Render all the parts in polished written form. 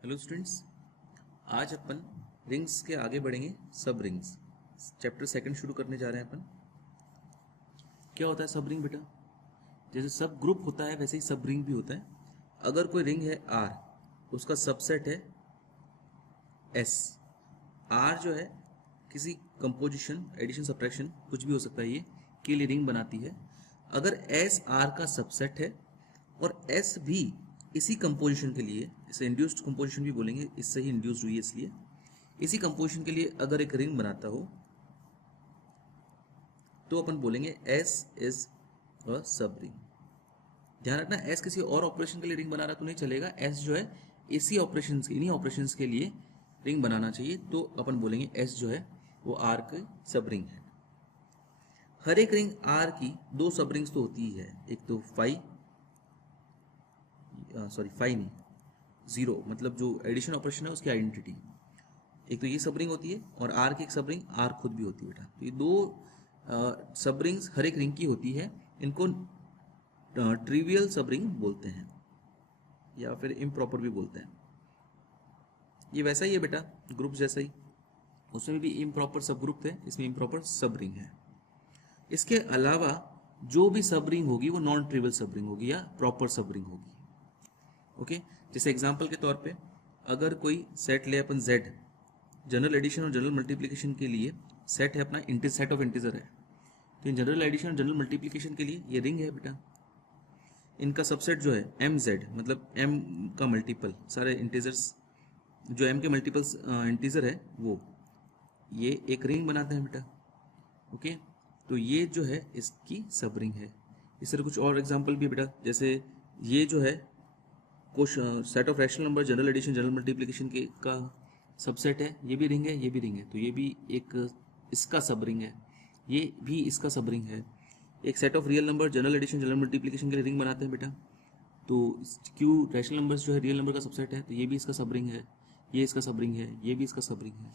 Hello students, आज अपन rings के आगे बढ़ेंगे। सब रिंग्स चैप्टर सेकंड शुरू करने जा रहे हैं अपन। क्या होता है सब रिंग बेटा? जैसे सब ग्रुप होता है वैसे ही सब रिंग भी होता है। अगर कोई रिंग है आर, उसका सबसेट है एस। आर जो है किसी कंपोजिशन, एडिशन, सब्ट्रैक्शन कुछ भी हो सकता है ये के लिए रिंग बनाती है। अगर एस आर का सबसेट है और एस भी इसी कंपोजिशन के लिए, इसे इंड्यूस्ड कंपोजिशन भी बोलेंगे, इससे ही इंड्यूस्ड हुई है इसलिए, इसी कंपोजिशन के लिए अगर एक रिंग बनाता हो तो अपन बोलेंगे एस इज अ सब रिंग। ध्यान रखना, एस किसी और ऑपरेशन के लिए रिंग बना रहा तो नहीं चलेगा। एस जो है इसी ऑपरेशन, इन्हीं ऑपरेशन के लिए रिंग बनाना चाहिए, तो अपन बोलेंगे एस जो है वो आर की सब रिंग है। हर एक रिंग आर की दो सब रिंग्स तो होती ही है, एक तो फाई, सॉरी फाई नहीं, जीरो, मतलब जो एडिशन ऑपरेशन है उसकी आइडेंटिटी। एक तो ये सब रिंग होती है और आर की एक सब रिंग आर खुद भी होती है बेटा। तो ये दो सब रिंग्स हर एक रिंग की होती है। इनको ट्रिवियल सब रिंग बोलते हैं या फिर इम्प्रॉपर भी बोलते हैं। ये वैसा ही है बेटा, ग्रुप जैसा ही। उसमें भी इम्प्रॉपर सब ग्रुप थे, इसमें इम्प्रॉपर सब रिंग है। इसके अलावा जो भी सब रिंग होगी वो नॉन ट्रिवियल सब रिंग होगी या प्रॉपर सब रिंग होगी। ओके, जैसे एग्जांपल के तौर पे अगर कोई सेट ले अपन जेड, जनरल एडिशन और जनरल मल्टीप्लिकेशन के लिए सेट है अपना, सेट ऑफ इंटीजर है। तो इन जनरल एडिशन और जनरल मल्टीप्लिकेशन के लिए ये रिंग है बेटा। इनका सबसेट जो है एम जेड, मतलब एम का मल्टीपल, सारे इंटीजर्स जो एम के मल्टीपल्स इंटीजर है वो, ये एक रिंग बनाते हैं बेटा। ओके, तो ये जो है इसकी सब रिंग है। इस तरह कुछ और एग्जांपल भी बेटा, जैसे ये जो है कुछ set of rational number general addition general multiplication के का सबसेट है, ये भी रिंग है, ये भी रिंग है, तो ये भी एक इसका सब रिंग है, ये भी इसका सब रिंग है। एक set of real number general addition general multiplication के लिए रिंग बनाते हैं बेटा। तो क्यू रैशनल नंबर्स जो है रियल नंबर का सबसेट है, तो ये भी इसका सब रिंग है, ये इसका सब रिंग है, ये भी इसका सब रिंग है।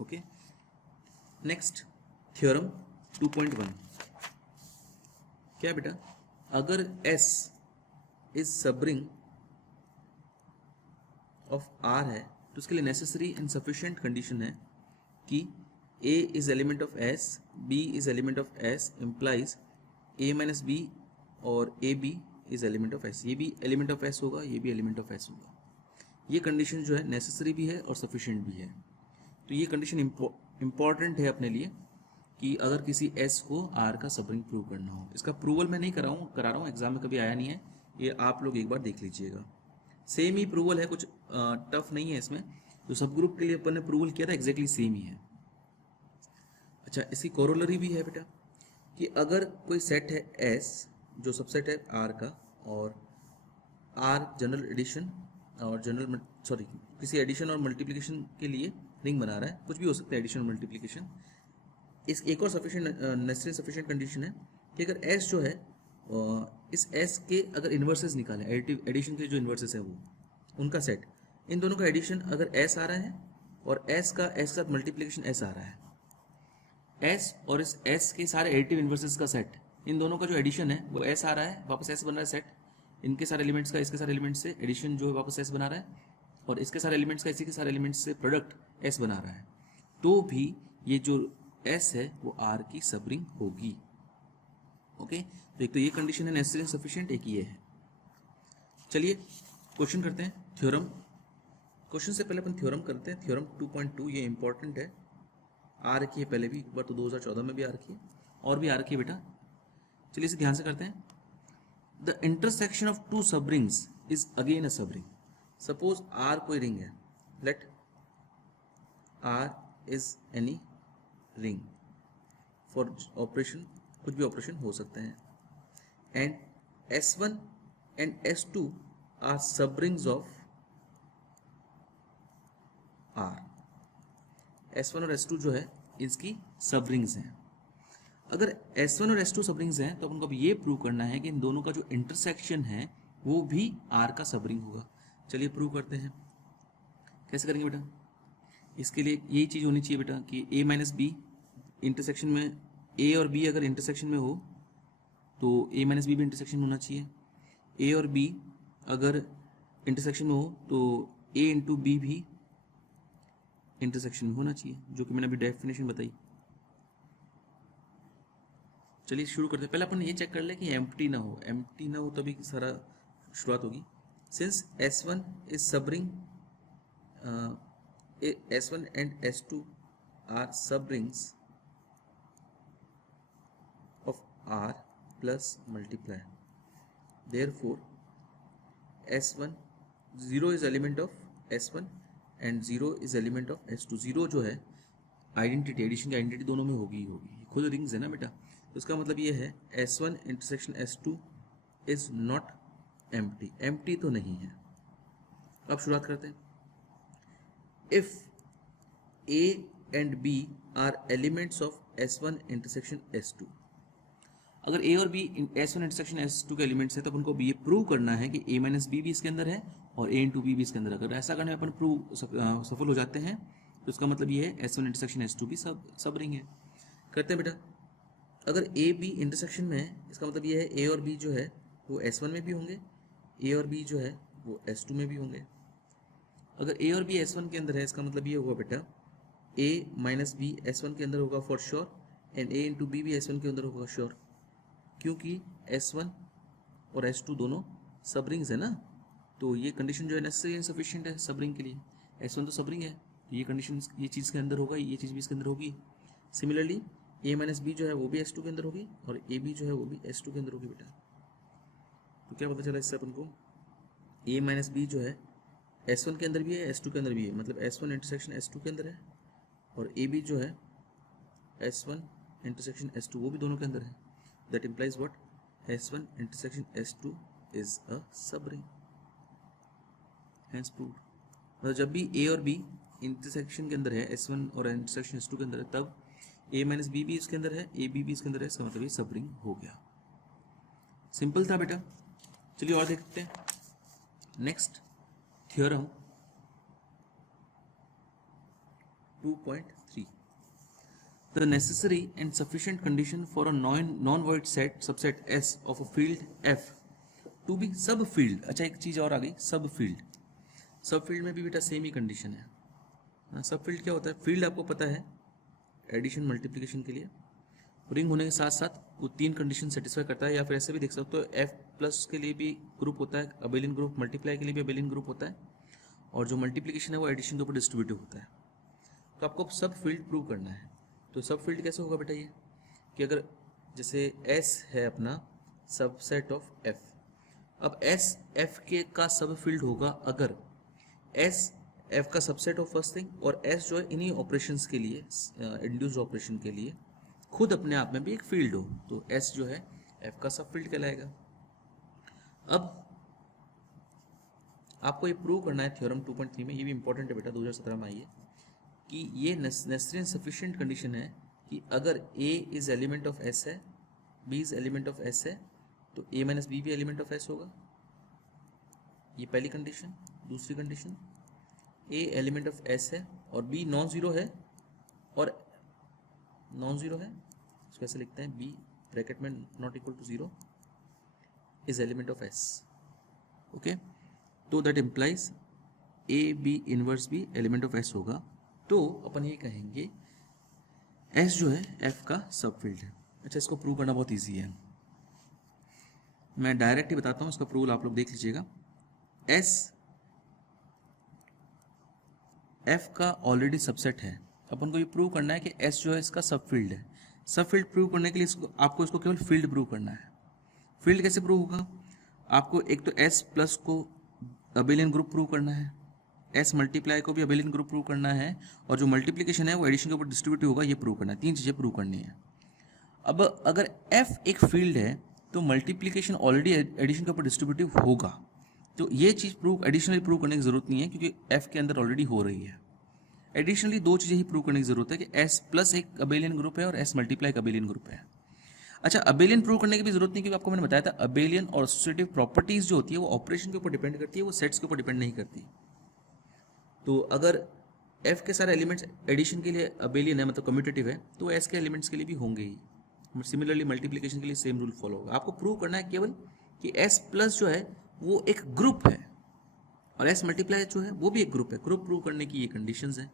ओके, नेक्स्ट थ्योरम 2.1 क्या बेटा? अगर S इज सब रिंग ऑफ R है तो उसके लिए नेसेसरी एंड सफिशिएंट कंडीशन है कि A is element of S, B is element of S, implies A minus B और AB is element of S। ये भी एलिमेंट ऑफ S होगा, ये भी एलिमेंट ऑफ S होगा। ये कंडीशन जो है नेसेसरी भी है और सफिशिएंट भी है। तो ये कंडीशन इंपॉर्टेंट है अपने लिए कि अगर किसी S को R का सब रिंग प्रूव करना हो। इसका प्रूवल मैं नहीं करा रहा हूँ, एग्जाम में कभी आया नहीं है, ये आप लोग एक बार देख लीजिएगा। सेम ही प्रूवल है, कुछ टफ नहीं है इसमें। जो सब ग्रुप के लिए अपन ने प्रूवल किया था एग्जैक्टली सेम ही है। अच्छा, इसकी कोरोलरी भी है बेटा कि अगर कोई सेट है S जो सबसेट है R का, और R जनरल एडिशन और जनरल किसी एडिशन और मल्टीप्लिकेशन के लिए रिंग बना रहा है, कुछ भी हो सकता है एडिशन और मल्टीप्लिकेशन। इस एक और नेसेसरी सफिशिएंट कंडीशन है कि अगर S जो है इस S के अगर इन्वर्सेस निकालें, एडिशन के जो इन्वर्सेस है वो, उनका सेट, इन दोनों का एडिशन अगर S आ रहा है और S का S के साथ मल्टीप्लिकेशन S आ रहा है, S और इस S के सारे एडिटिव इन्वर्सेस का सेट, इन दोनों का जो एडिशन है वो S आ रहा है, वापस S बन रहा है सेट, इनके सारे एलिमेंट्स का इसके सारे एलिमेंट्स से एडिशन जो है वापस S बना रहा है, और इसके सारे एलिमेंट्स का इसी के सारे एलिमेंट्स से प्रोडक्ट S बना रहा है, तो भी ये जो S है वो R की सब रिंग होगी। ओके, तो एक तो ये कंडीशन है नेसेसरी सफिशिएंट, एक ये है। चलिए क्वेश्चन करते हैं, थ्योरम। क्वेश्चन से पहले अपन थ्योरम करते हैं। थ्योरम 2.2 ये इंपॉर्टेंट है, आ रखी है पहले भी, एक बार तो 2014 में भी आ रखी है और भी आ रखी है बेटा। चलिए इसे ध्यान से करते हैं। The intersection of two subrings is again a subring. Suppose R कोई रिंग है, let R is any ring for operation, कुछ भी ऑपरेशन हो सकते हैं, and S1 and S2 are subrings of R। S1 और S2 जो है इसकी सब रिंग्स हैं। अगर S1 और S2 सब रिंग्स हैं तो अपन को अब ये प्रूव करना है कि इन दोनों का जो इंटरसेक्शन है वो भी R का सब रिंग होगा। चलिए प्रूव करते हैं। कैसे करेंगे बेटा? इसके लिए यही चीज़ होनी चाहिए बेटा कि A माइनस बी इंटरसेक्शन में, A और B अगर इंटरसेक्शन में हो तो A माइनस बी भी इंटरसेक्शन होना चाहिए। A और B अगर इंटरसेक्शन में हो तो ए इंटू बी भी इंटरसेक्शन में होना चाहिए, जो कि मैंने अभी डेफिनेशन बताई। चलिए शुरू करते हैं। पहले अपन ये चेक कर ले कि एम्प्टी ना हो, एम्प्टी ना हो तभी सारा शुरुआत होगी। Since S1 is subring, S1 and S2 are subrings of R plus multiply, therefore S1 0 is element of S1 and 0 is element of S2। 0 जो है आइडेंटिटी, एडिशन की आइडेंटिटी दोनों में होगी ही होगी, खुद रिंग्स है ना बेटा, तो इसका मतलब ये है S1 intersection S2 is not empty, empty तो नहीं है। अब शुरुआत करते हैं। If A and B are elements of S1 intersection S2, अगर A और B S1 इंटरसेक्शन S2 के एलिमेंट्स है तो अपन को ये प्रूव करना है कि A माइनस बी भी इसके अंदर है और A इंटू बी भी इसके अंदर। अगर ऐसा करने में अपन प्रूव सफल हो जाते हैं तो इसका मतलब ये है S1 इंटरसेक्शन S2 भी सब रिंग है। करते हैं बेटा। अगर A B इंटरसेक्शन में है, इसका मतलब ये है A और B जो है वो S1 में भी होंगे, A और B जो है वो S2 में भी होंगे। अगर A और B S1 के अंदर है, इसका मतलब ये होगा बेटा A माइनस बी S1 के अंदर होगा for sure, and A into B भी S1 के अंदर होगा श्योर, क्योंकि S1 और S2 दोनों सब रिंग्स है ना, तो ये कंडीशन जो है नेसेसरी एंड सफिशिएंट है सब रिंग के लिए। S1 तो सब रिंग है, तो ये कंडीशन ये चीज़ के अंदर होगा, ये चीज़ भी इसके अंदर होगी। सिमिलरली A माइनस बी जो है वो भी S2 के अंदर होगी और A B जो है वो भी S2 के अंदर होगी बेटा। तो क्या पता चला इससे अपन को, A माइनस बी जो है S1 के अंदर भी है S2 के अंदर भी है, मतलब S1 इंटरसेक्शन S2 के अंदर है, और A B जो है S1 इंटरसेक्शन S2 वो भी दोनों के अंदर है। That implies what? S1 intersection S2 is a subring. Hence proved. मतलब जब भी A और B इंटरसेक्शन के अंदर है, S1 और इंटरसेक्शन S2 के अंदर है, तब A माइनस बी भी इसके अंदर है, A B भी इसके अंदर है, इसका मतलब ये सबरिंग हो गया। सिंपल था बेटा। चलिए और देखते हैं। Next theorem 2.3, the necessary and sufficient condition for a non-void set subset S of a field F to be subfield। अच्छा एक चीज और आ गई, सबफील्ड। सबफील्ड में भी बेटा सेम ही कंडीशन है। सबफील्ड क्या होता है? फील्ड आपको पता है एडिशन मल्टीप्लिकेशन के लिए रिंग होने के साथ साथ वो तीन कंडीशन सेटिस्फाई करता है, या फिर ऐसे भी देख सकते हो F प्लस के लिए भी ग्रुप होता है अबेलियन ग्रुप, मल्टीप्लाई के लिए भी अबेलियन ग्रुप होता है, और जो मल्टीप्लिकेशन है वो एडिशन के ऊपर डिस्ट्रीब्यूटिव होता है। तो आपको सब फील्ड प्रूव करना है। तो सब फील्ड कैसे होगा बेटा? ये कि अगर जैसे S है अपना सबसेट ऑफ F, अब S F के का सब फील्ड होगा अगर S F का सबसेट ऑफ फर्स्ट थिंग, और S जो है इन्हीं ऑपरेशंस के लिए, इंड्यूस्ड ऑपरेशन के लिए खुद अपने आप में भी एक फील्ड हो, तो S जो है F का सब फील्ड कहलाएगा। अब आपको ये प्रूव करना है थ्योरम 2.3 में, ये भी इंपॉर्टेंट है बेटा, 2017 में आई है, कि ये नेसेसरी एंड सफिशिएंट कंडीशन है कि अगर A is element of S है, B is element of S है, तो A माइनस बी भी एलिमेंट ऑफ S होगा। ये पहली कंडीशन। दूसरी condition, A element of S है और B नॉन जीरो है, और नॉन जीरो है इसको ऐसे लिखते हैं, B ब्रैकेट में not equal to zero is element of S। Okay, तो that implies A B inverse भी एलिमेंट ऑफ S होगा। तो अपन ये कहेंगे S जो है F का सब फील्ड है। अच्छा, इसको प्रूव करना बहुत इजी है, मैं डायरेक्ट ही बताता हूँ, इसका प्रूव आप लोग देख लीजिएगा। S F का ऑलरेडी सबसेट है, अपन को ये प्रूव करना है कि S जो है इसका सब फील्ड है। सब फील्ड प्रूव करने के लिए आपको इसको केवल फील्ड प्रूव करना है। फील्ड कैसे प्रूव होगा? आपको एक तो S प्लस को अबेलियन ग्रुप प्रूव करना है, S मल्टीप्लाई को भी अबेलियन ग्रुप प्रूव करना है, और जो मल्टीप्लिकेशन है वो एडिशन के ऊपर डिस्ट्रीब्यूटिव होगा, ये प्रूव करना है। तीन चीज़ें प्रूव करनी है। अब अगर F एक फील्ड है तो मल्टीप्लिकेशन ऑलरेडी एडिशन के ऊपर डिस्ट्रीब्यूटिव होगा, तो ये चीज़ प्रूव एडिशनली प्रूव करने की जरूरत नहीं है, क्योंकि F के अंदर ऑलरेडी हो रही है। एडिशनली दो चीज़ें ही प्रूव करने की जरूरत है कि S प्लस एक अबेलियन ग्रुप है और S मल्टीप्लाई एक अबेलियन ग्रुप है। अच्छा, अबेलियन प्रूव करने की भी जरूरत नहीं, क्योंकि आपको मैंने बताया था अबेलियन और एसोसिएटिव प्रॉपर्टीज जो होती है वो ऑपरेशन के ऊपर डिपेंड करती है, वो सेट्स के ऊपर डिपेंड नहीं करती। तो अगर F के सारे एलिमेंट्स एडिशन के लिए अबेलियन है, मतलब कम्यूटेटिव है, तो S के एलिमेंट्स के लिए भी होंगे ही। सिमिलरली मल्टीप्लिकेशन के लिए सेम रूल फॉलो होगा। आपको प्रूव करना है केवल कि S प्लस जो है वो एक ग्रुप है, और एस मल्टीप्लाई जो है वो भी एक ग्रुप है। ग्रुप प्रूव करने की ये कंडीशंस हैं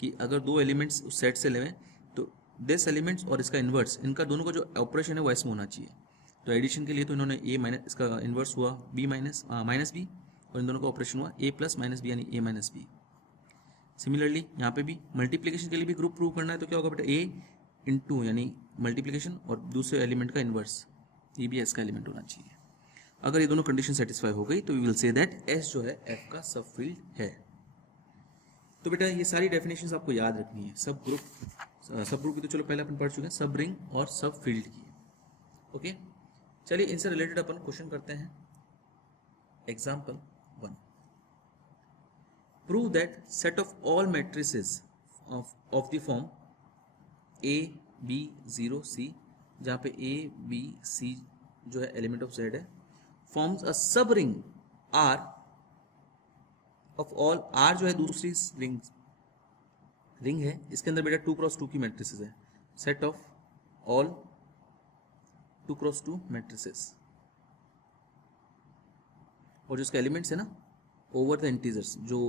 कि अगर दो एलिमेंट्स उस सेट से लेवें तो दिस एलिमेंट्स और इसका इन्वर्स, इनका दोनों का जो ऑपरेशन है वो एस में होना चाहिए। तो एडिशन के लिए तो इन्होंने ए माइनस, इसका इन्वर्स हुआ बी माइनस माइनस बी, और इन दोनों का ऑपरेशन हुआ ए प्लस माइनस बी यानी ए माइनस बी। सिमिलरली यहाँ पे भी मल्टीप्लिकेशन के लिए भी ग्रुप प्रूव करना है तो क्या होगा बेटा, ए इंटू यानी मल्टीप्लिकेशन और दूसरे एलिमेंट का इन्वर्स, ये भी एस का एलिमेंट होना चाहिए। अगर ये दोनों कंडीशन सेटिस्फाई हो गई तो we will say that S जो है एफ का सब फील्ड है। तो बेटा ये सारी डेफिनेशंस आपको याद रखनी है। सब ग्रुप की तो चलो पहले अपन पढ़ चुके हैं, सब रिंग और सब फील्ड की। ओके, चलिए इनसे रिलेटेड अपन क्वेश्चन करते हैं। Example 1, prove that set of all matrices of the form A B 0 C, जहाँ पे ए बी सी जो है एलिमेंट ऑफ जेड है, forms a subring R of all, R जो है दूसरी रिंग है, इसके अंदर बेटा 2x2 की मैट्रिसेस है, set of all 2x2 matrices, और जो इसके एलिमेंट्स है ना ओवर द इंटीजर्स, जो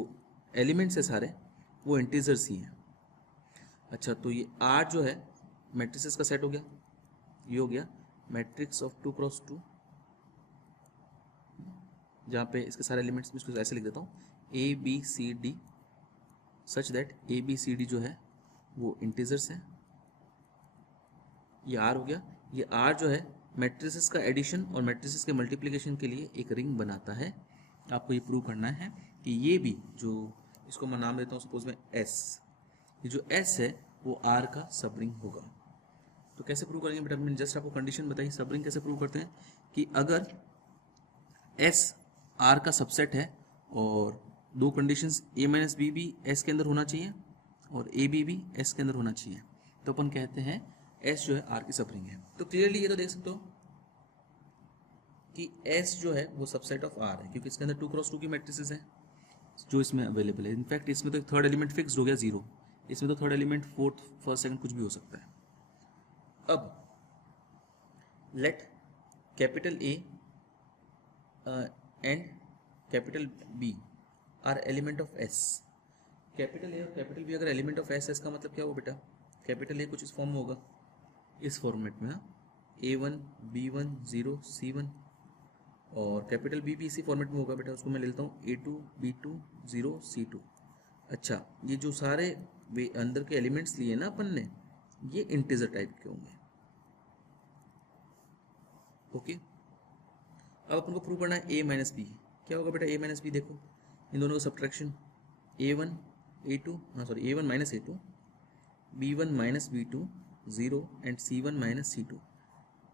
एलिमेंट्स है सारे वो इंटीजर्स ही हैं। अच्छा, तो ये आर जो है मैट्रिसेस का सेट हो गया, ये हो गया मैट्रिक्स ऑफ 2x2, जहाँ पे इसके सारे एलिमेंट्स में इसको ऐसे लिख देता हूँ A B C D, such that A B C D जो है वो इंटीजर्स है। ये आर हो गया। ये आर जो है मैट्रिसेस का एडिशन और मैट्रिसेस के मल्टीप्लिकेशन के लिए एक रिंग बनाता है। आपको ये प्रूव करना है कि ये भी, जो इसको मैं नाम देता हूँ सपोज में एस, ये जो एस है वो आर का सब रिंग होगा। तो कैसे प्रूव करेंगे बेटा, मैंने जस्ट आपको कंडीशन बताई। सब रिंग कैसे प्रूव करते हैं कि अगर एस आर का सबसेट है और दो कंडीशंस ए माइनस बी भी एस के अंदर होना चाहिए और ए बी भी एस के अंदर होना चाहिए, तो अपन कहते हैं एस जो है आर की सब रिंग है। तो क्लियरली ये तो देख सकते हो कि एस जो है वो सबसेट ऑफ आर है, क्योंकि इसके अंदर 2x2 की मैट्रिसेस है जो इसमें अवेलेबल है। इनफैक्ट इसमें तो थर्ड एलिमेंट फिक्स्ड हो गया 0, इसमें तो third element fourth first second कुछ भी हो सकता है। अब let capital A and capital B are element of S. Capital A और कैपिटल बी अगर एलिमेंट ऑफ एस है, इसका मतलब क्या होगा बेटा, कैपिटल ए कुछ इस फॉर्म में होगा, इस फॉर्मेट में, A1 B1 0 C1, और कैपिटल बी भी इसी फॉर्मेट में होगा बेटा, उसको मैं ले लेता हूँ A2 B2 0 C2। अच्छा, ये जो सारे वे अंदर के एलिमेंट्स लिए ना अपन ने, ये इंटीजर टाइप के होंगे। ओके, अब अपन को प्रूव करना है A माइनस बी। क्या होगा बेटा A माइनस बी, देखो इन दोनों का subtraction A1 A2 A1 minus A2 B1 minus B2 0 and C1 minus C2।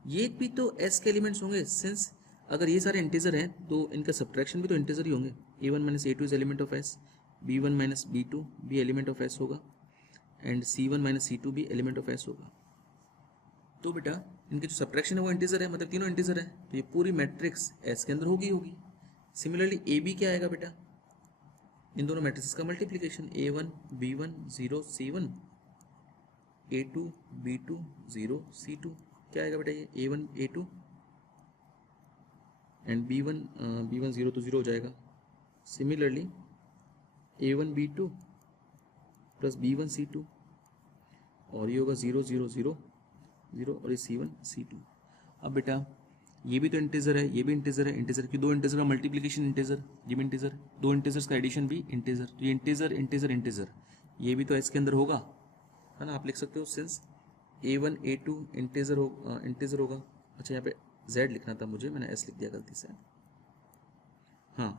ये भी तो S के एलिमेंट्स होंगे, सिंस अगर ये सारे इंटीजर हैं तो इनका सब्ट्रैक्शन भी तो इंटीजर ही होंगे। A1 minus A2 is element of S, B1 minus B2 भी एलिमेंट ऑफ S होगा, एंड C1 माइनस C2 भी एलिमेंट ऑफ S होगा। तो बेटा इनके जो सब्ट्रैक्शन है वो इंटीजर है, मतलब तीनों इंटीजर है, तो ये पूरी मैट्रिक्स S के अंदर होगी। सिमिलरली AB क्या आएगा बेटा, इन दोनों मैट्रिक्स का multiplication, A1 B1 0 C1 A2 B2 0 C2। क्या आएगा बेटा, ये A1 A2 एंड B1 0 तो 0 हो जाएगा। Similarly A1 B2 plus B1 C2, और ये होगा 0 0 0 0 और ये C1 C2। अब बेटा ये भी तो इंटीजर है, ये भी इंटीजर है, इंटीजर की दो इंटीजर का मल्टीप्लिकेशन इंटीजर, ये भी इंटीजर, दो इंटीजर्स का एडिशन भी इंटीजर, तो ये इंटीजर इंटीजर इंटीजर, ये भी तो एस के अंदर होगा, है ना। आप लिख सकते हो सिंस A1 A2 इंटीजर होगा। अच्छा, यहाँ पे Z लिखना था मुझे, मैंने S लिख दिया गलती से। हाँ,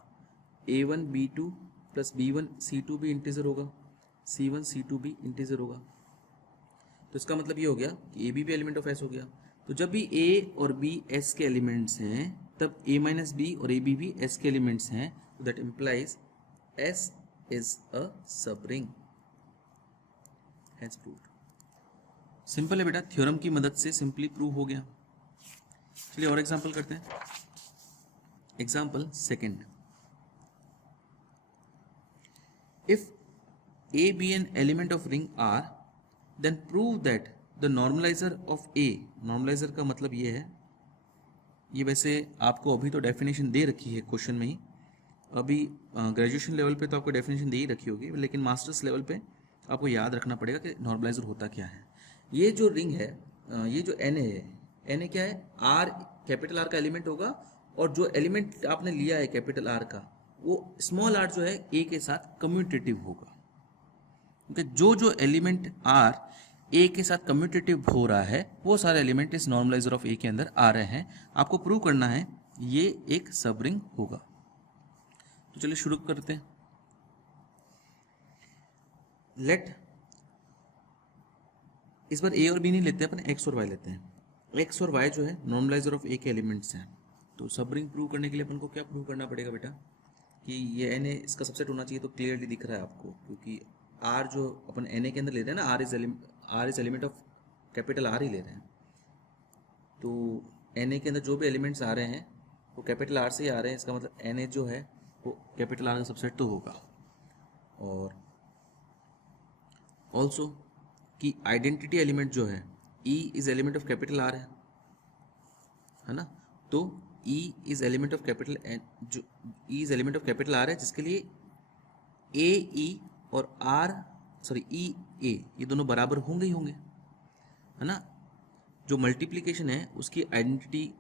A1 B2 plus B1 C2 भी इंटीजर होगा, C1 C2 भी इंटीजर होगा। तो इसका मतलब ये हो गया कि AB भी एलिमेंट ऑफ S हो गया। तो जब भी A और B S के एलिमेंट्स हैं, तब A माइनस B और AB भी S के एलिमेंट्स हैं, तो that implies S is a सब रिंग। Has proved. सिंपल है बेटा, थ्योरम की मदद से सिंपली प्रूव हो गया। चलिए और एग्जांपल करते हैं। Example second, if A be an element of ring R, then prove that the normalizer of A, normalizer का मतलब ये है, ये वैसे आपको अभी तो डेफिनेशन दे रखी है क्वेश्चन में ही, अभी ग्रेजुएशन लेवल पे तो आपको डेफिनेशन दे ही रखी होगी, लेकिन मास्टर्स लेवल पे आपको याद रखना पड़ेगा कि नॉर्मलाइजर होता क्या है। ये जो रिंग है, ये जो एन है, एन क्या है, आर, कैपिटल आर का एलिमेंट होगा, और जो एलिमेंट आपने लिया है कैपिटल आर का, वो स्मॉल आर जो है ए के साथ कम्यूटेटिव होगा। क्योंकि जो एलिमेंट आर ए के साथ कम्यूटेटिव हो रहा है वो सारे एलिमेंट इस नॉर्मलाइजर ऑफ ए के अंदर आ रहे हैं। आपको प्रूव करना है ये एक सब रिंग होगा। तो चलिए शुरू करते हैं। लेट, इस बार ए और बी नहीं लेते, अपन एक्स और वाई लेते हैं। एक्स और वाई जो है नॉर्मलाइजर ऑफ ए के एलिमेंट्स हैं। तो सब रिंग प्रूव करने के लिए अपन को क्या प्रूव करना पड़ेगा बेटा, कि ये एन ए इसका सबसेट होना चाहिए। तो क्लियरली दिख रहा है आपको, क्योंकि आर जो अपन एन ए के अंदर ले रहे हैं ना, R is element of capital R ही ले रहे हैं। तो एन ए के अंदर जो भी एलिमेंट्स आ रहे हैं वो कैपिटल आर से ही आ रहे हैं। इसका मतलब एन ए जो है वो कैपिटल आर का सबसेट तो होगा। और ऑल्सो कि आइडेंटिटी एलिमेंट जो है E is element of capital R है ना। तो E is element of capital N, जो E is element of capital R है, जिसके लिए ए ई और आर, सॉरी ई ए, ये दोनों बराबर होंगे ही होंगे, है ना। जो मल्टीप्लिकेशन है उसकी आइडेंटिटी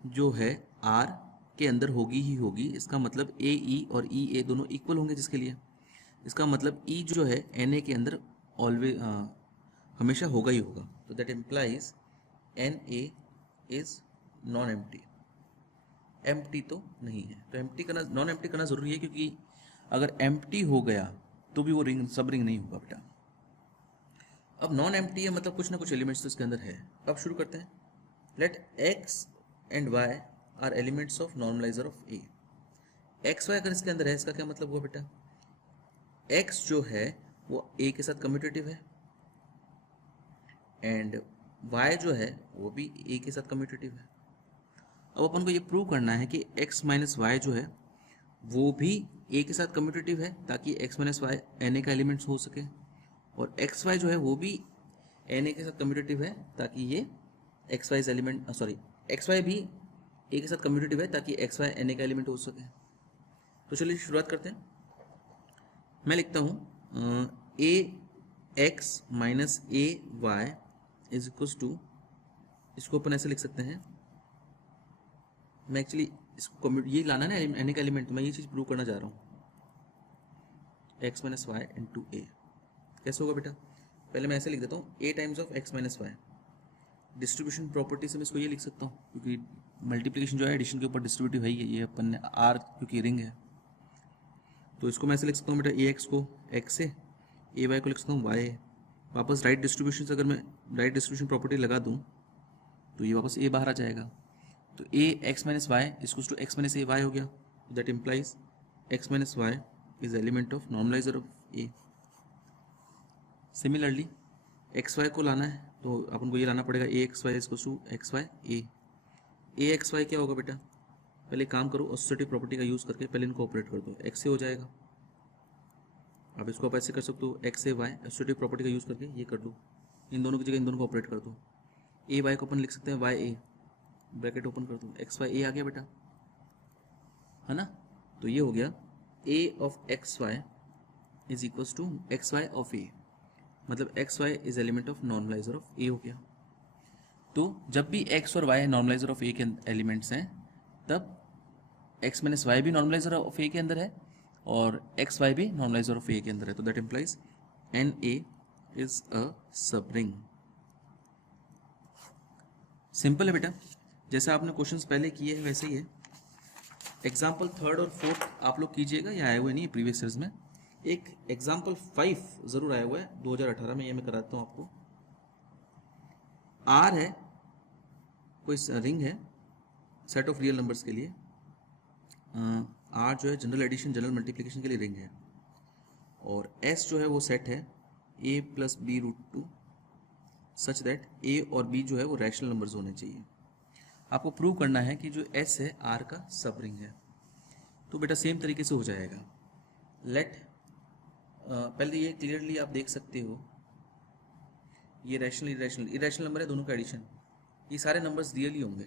जो है आर के अंदर होगी ही होगी। इसका मतलब ए ई और ई ए दोनों इक्वल होंगे, जिसके लिए इसका मतलब ई जो है एन ए के अंदर ऑलवेज हमेशा होगा ही होगा। तो that implies N A is non empty. Empty तो नहीं है, तो एम्प्टी करना, नॉन एम्प्टी करना जरूरी है, क्योंकि अगर एम्प्टी हो गया तो भी वो रिंग सब रिंग नहीं होगा बेटा। अब नॉन एम्प्टी है मतलब कुछ ना कुछ एलिमेंट्स तो इसके अंदर है। अब शुरू करते हैं। Let X and Y are elements of normaliser of A. X Y अगर इसके अंदर है, इसका क्या मतलब हुआ बेटा, एक्स जो है वो ए के साथ कम्यूटेटिव है, एंड वाई जो है वो भी ए के साथ कम्यूटेटिव है। अब अपन को ये प्रूव करना है कि एक्स माइनस वाई जो है वो भी ए के साथ कम्यूटेटिव है, ताकि X minus Y N A का एलिमेंट्स हो सके, और एक्स वाई जो है वो भी एन ए के साथ कम्यूटेटिव है, ताकि ये X Y element, sorry X Y भी ए के साथ कम्यूटेटिव है, ताकि एक्स वाई एन ए का एलिमेंट हो सके। तो चलिए शुरुआत करते हैं। मैं लिखता हूँ A X minus A Y is equals to, इसको अपन ऐसे लिख सकते हैं। मैं एक्चुअली इसको ये लाना ना एन ए का एलिमेंट, तो मैं ये चीज़ प्रूव करना चाह रहा हूँ, X minus Y into A. कैसे होगा बेटा, पहले मैं ऐसे लिख देता हूँ A times of X minus Y. Distribution property से मैं इसको ये लिख सकता हूँ, क्योंकि मल्टीप्लिकेशन जो है एडिशन के ऊपर डिस्ट्रीब्यूटिव है ही है, ये अपन ने आर क्योंकि रिंग है, तो इसको मैं ऐसे लिख सकता हूँ बेटा, ए एक्स को एक्स से, ए वाई को लिख सकता हूँ वाई। वापस राइट डिस्ट्रीब्यूशन से अगर मैं राइट डिस्ट्रीब्यूशन प्रॉपर्टी लगा दूँ तो ये वापस ए बाहर आ जाएगा। तो A X minus Y equals to X minus A Y हो गया। That implies X minus Y is element of normaliser of A. Similarly X Y को लाना है तो अपन को ये लाना पड़ेगा, A X Y equals to X Y A X Y क्या होगा बेटा, पहले काम करो एसोसिएटिव प्रॉपर्टी का यूज़ करके पहले इनको ऑपरेट कर दो, एक्स से हो जाएगा। अब इसको आप ऐसे कर सकते हो, एक्स से वाई एसोसिएटिव प्रॉपर्टी का यूज़ करके ये कर दो, इन दोनों की जगह इन दोनों को ऑपरेट कर दो। ए वाई को अपन लिख सकते हैं वाई ए, ब्रैकेट ओपन कर दो, एक्स वाई ए आ गया बेटा, है ना। तो ये हो गया A of X Y is equals to X Y of A, मतलब X Y is element of normaliser of A हो गया। तो जब भी एक्स और वाई नॉर्मलाइजर ऑफ ए के एलिमेंट्स हैं, तब एक्स माइनस वाई भी नॉर्मलाइजर ऑफ ए के अंदर है और एक्स वाई भी नॉर्मलाइजर ऑफ ए के अंदर है। तो that implies N A is a subring. Simple है बेटा, जैसे आपने क्वेश्चंस पहले किए हैं वैसे ही है। एग्जाम्पल 3rd और 4th आप लोग कीजिएगा, ये आए हुए नहीं प्रीवियस ईयर्स में। एक एग्जाम्पल 5 जरूर आया हुआ है 2018 में, ये मैं कराता हूँ आपको। आर है, कोई रिंग है सेट ऑफ रियल नंबर्स के लिए। आर जो है जनरल एडिशन जनरल मल्टीप्लिकेशन के लिए रिंग है, और एस जो है वो सेट है A plus B root two, such that A और बी जो है वो रैशनल नंबर्स होने चाहिए। आपको प्रूव करना है कि जो एस है आर का सब रिंग है। तो बेटा सेम तरीके से हो जाएगा। लेट पहले ये क्लियरली आप देख सकते हो, ये रैशनल इरेशनल नंबर है, दोनों का एडिशन, ये सारे नंबर्स रियल ही होंगे।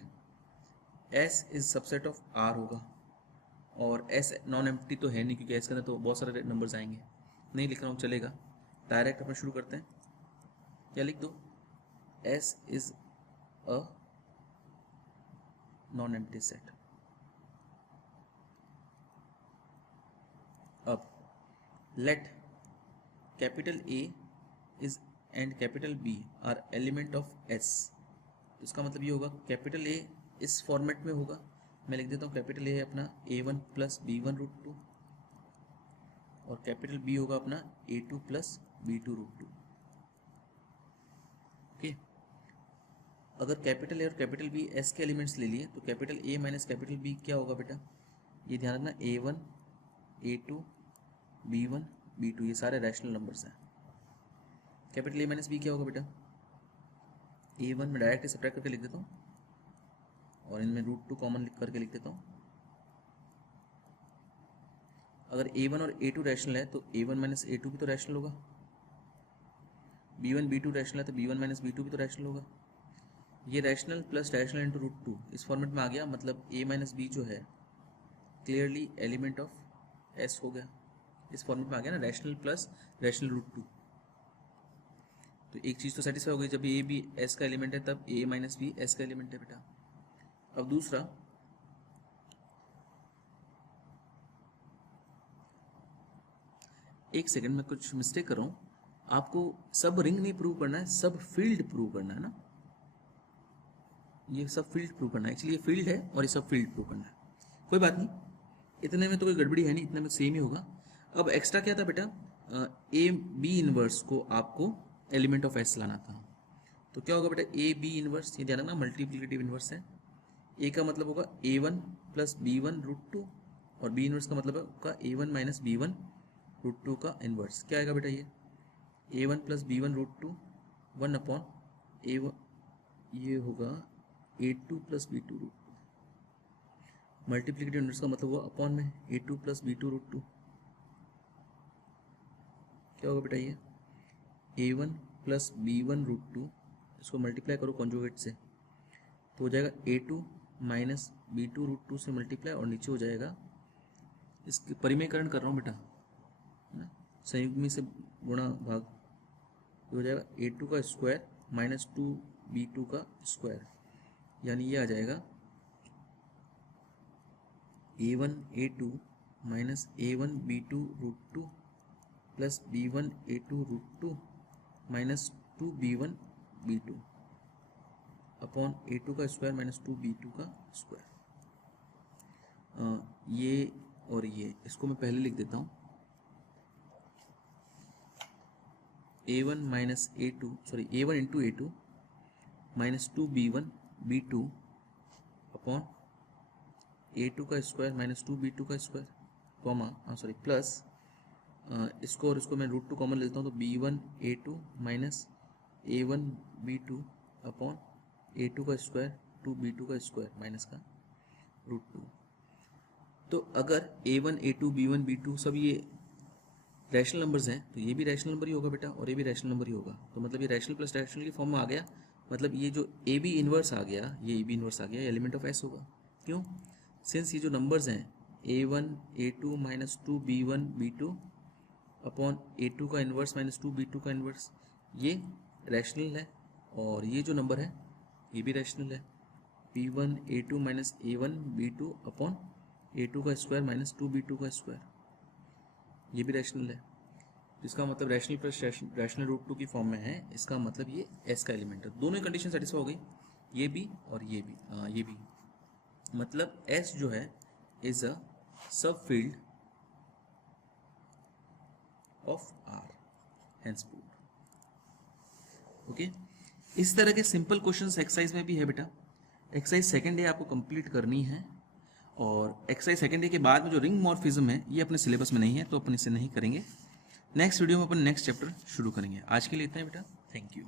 S is subset of R होगा, और एस नॉन एम्प्टी तो है नहीं क्योंकि एस के अंदर तो बहुत सारे नंबर्स आएंगे, नहीं लिख रहा हूँ चलेगा। डायरेक्ट अपन शुरू करते हैं, क्या लिख दो, S is a non empty set. अब let capital A is and capital B are element of S. तो इसका मतलब ये होगा कैपिटल ए इस फॉर्मेट में होगा, मैं लिख देता हूँ कैपिटल ए है अपना a1 प्लस b1 रूट 2 और कैपिटल बी होगा अपना a2 plus b2 root 2। Okay, अगर कैपिटल ए और कैपिटल बी एस के एलिमेंट्स ले लिए तो capital A minus capital B क्या होगा बेटा, ये ध्यान रखना a1 a2 b1 b2 ये सारे रैशनल नंबर्स हैं। कैपिटल ए माइनस बी क्या होगा बेटा, a1 में डायरेक्ट सब्ट्रैक्ट करके लिख देता हूँ और इनमें रूट 2 कॉमन लिख करके लिख देता हूँ। अगर a1 और a2 रैशनल है तो a1 माइनस a2 भी तो रैशनल होगा, b1 b2 रैशनल है तो b1 माइनस b2 भी तो रैशनल होगा। ये rational plus rational into root 2 इस फॉर्मेट में आ गया, मतलब a माइनस बी जो है क्लियरली एलिमेंट ऑफ s हो गया, इस फॉर्मेट में आ गया ना, रैशनल प्लस रैशनल रूट 2। तो एक चीज़ तो सेटिस्फाई हो गई, जब ए भी s का एलिमेंट है तब a माइनस बी s का एलिमेंट है बेटा। अब दूसरा, एक सेकंड में कुछ मिस्टेक कर रहा हूं, आपको सब रिंग नहीं प्रूव करना है, सब फील्ड प्रूव करना है ना, ये सब फील्ड प्रूव करना है, एक्चुअली ये फील्ड है और ये सब फील्ड प्रूव करना है। कोई बात नहीं, इतने में तो कोई गड़बड़ी है नहीं, इतने में सेम ही होगा। अब एक्स्ट्रा क्या था बेटा, ए बी इनवर्स को आपको एलिमेंट ऑफ एस लाना था। तो क्या होगा बेटा, ए बी इनवर्स, ये ध्यान रखना मल्टीप्लिकेटिव इनवर्स है। ए का मतलब होगा a1 प्लस b1 रूट 2 और b इनवर्स का मतलब होगा a1 माइनस b1 रूट 2 का इनवर्स। क्या आएगा बेटा, ये a1 plus b1 root 2 1 upon a1, ये होगा a2 plus b2 root 2। Multiplicative inverse का मतलब होगा अपॉन में a2 प्लस b2 रूट 2। क्या होगा बेटा, ये a1 प्लस b1 रूट 2, इसको मल्टीप्लाई करो कॉन्जुगेट से तो हो जाएगा a2 माइनस b2 रूट 2 से मल्टीप्लाई और नीचे हो जाएगा, इसके परिमेयकरण कर रहा हूँ बेटा, संयुग्मी से गुणा भाग, ये हो जाएगा a2 का स्क्वायर माइनस 2b2 का स्क्वायर, यानी ये आ जाएगा a1 a2 minus a1 b2 root 2 plus b1 a2 root 2 minus 2b1 b2 upon a2 का स्क्वायर माइनस 2b2 का स्क्वायर। ये और ये इसको मैं पहले लिख देता हूँ, a1 minus a2 sorry a1 into a2 minus 2b1 b2 upon a2 का स्क्वायर माइनस 2b2 का स्क्वायर कॉमा सॉरी प्लस इसको और इसको मैं रूट 2 कॉमन लेता हूँ तो b1 a2 minus a1 b2 upon a2 का स्क्वायर 2b2 का स्क्वायर माइनस का रूट 2। तो अगर a1 a2 b1 b2 सब ये रैशनल नंबर्स हैं तो ये भी रैशनल नंबर ही होगा बेटा और ये भी रैशनल नंबर ही होगा। तो मतलब ये रैशनल प्लस रैशनल की फॉर्म में आ गया, मतलब ये जो ए बी इनवर्स आ गया, ये ए बी इनवर्स आ गया, एलिमेंट ऑफ एस होगा। क्यों, सिंस ये जो नंबर्स हैं a1 a2 minus 2b1 b2 upon a2 का इन्वर्स माइनस 2b2 का इन्वर्स, ये रैशनल है और ये जो नंबर है ये भी रैशनल है, b1 a2 minus a1 b2 upon a2 का स्क्वायर माइनस 2b2 का स्क्वायर, ये भी रैशनल है। इसका मतलब रैशनल प्लस रैशनल रूट 2 की फॉर्म में है, इसका मतलब ये एस का एलिमेंट है। दोनों कंडीशन सेटिस्फाई हो गई, ये भी और ये भी, ये भी, मतलब एस जो है is a subfield of R, hence proved. Okay, इस तरह के सिंपल क्वेश्चंस एक्सरसाइज में भी है बेटा। एक्सरसाइज सेकंड डे आपको कंप्लीट करनी है और एक्सरसाइज सेकंड डे के बाद में जो रिंग मॉर्फिज्म है ये अपने सिलेबस में नहीं है तो अपन इसे नहीं करेंगे। नेक्स्ट वीडियो में अपन नेक्स्ट चैप्टर शुरू करेंगे। आज के लिए इतना ही बेटा, थैंक यू।